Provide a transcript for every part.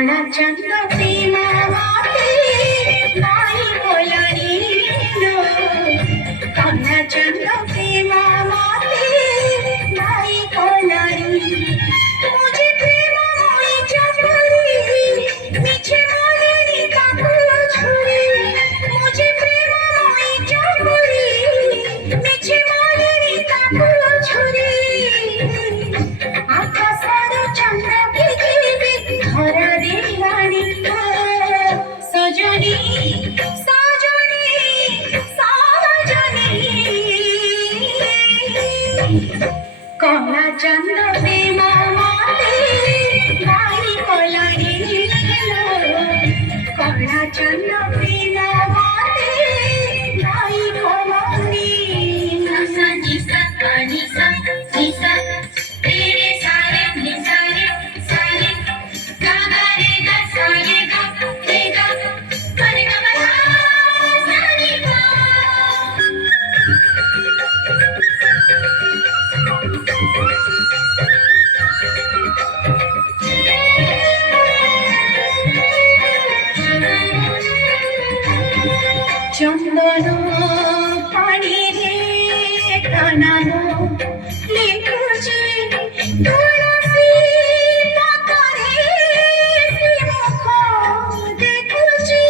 কড়া চন্দ্র প্রেমা মাতে নাই বলারি লো কড়া চন্দ্র প্রেমা মাতে নাই বলারি মুঝে প্রেম মই চকরি মিছে মনেরি কাকুল ছুরি মুঝে প্রেম মই চকরি মিছে মনেরি কাকুল ছুরি আকাশের চন্দ্র পৃথিবী ধরা দেওয়ানি সজনী সজনী সজনী কলা চন্দ্র প্রেমা মাতে নাই কলারি কলা চন্দ্র প্রেমা মাতে নাই কলারি सा नि सा पा नि सा तेरे सारे नि सारे सारे गा गा रे गा सारे गा रे गा रे गा मा सा नि गा চন্দন পানি রে টানানো লিখুছি তুলসী পাতারে মুখ দেখুছি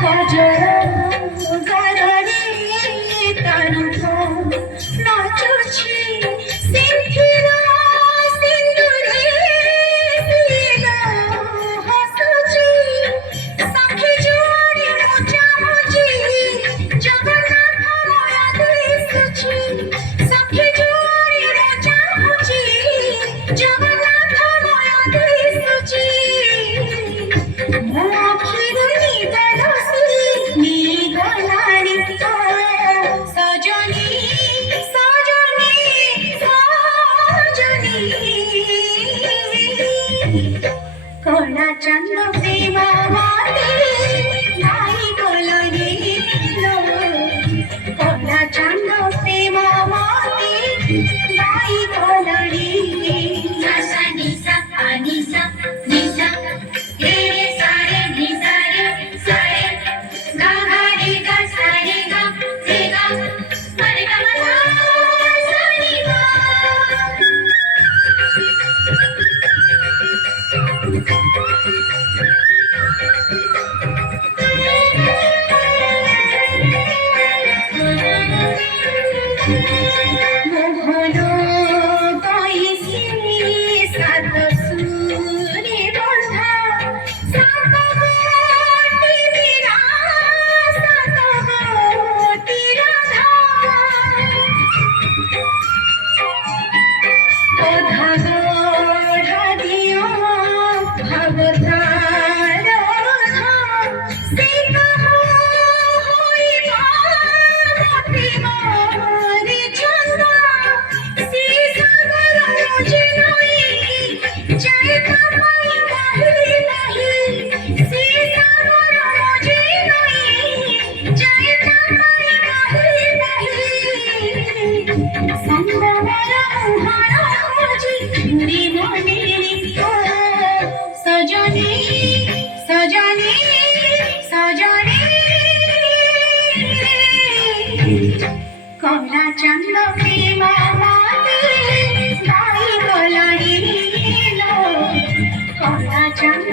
কজর গররে তারুক নাচুছি সিন্ধির সিন্দুরে হাসুছি সাক্ষী জোয়ারি মোচামুচি জগন্নাথ মায়া দিশুছি সাক্ষী জোয়ারি মোচামুচি জগন্নাথ মায়া দিশুছি আখির নিদরসি নিগলানি সজনী সজনী সজনী কলা চন্দ্র প্রেমা মাতে নাই কলারি কলা চন্দ্র প্রেমা মাতে নাই কলারি सा नि सा पा नि सा तेरे सारे नि सारे सारे गा गा रे गा सारे गा रे गा रे गा मा सा नि गा মোহন গাইছি সাত সুরে বন্ধা সাত গোটি বীরা সাত গোটি রাধা অধা গঢ়া দিও ভগতার রাধা সে কাহ হইব প্রেমরে চন্দ্র সে সাগর মুঝে নই জয় কামাই কাহি নাহি সে সাগর মুঝে নই জয় কামাই কাহি নাহি সন্দবর মুহার খোঁজি ঘুরি মনেরি সজনী সজনী সজনী কলা চন্দ্র প্রেমা মাতে নাই কলারি কলা চন্দ্র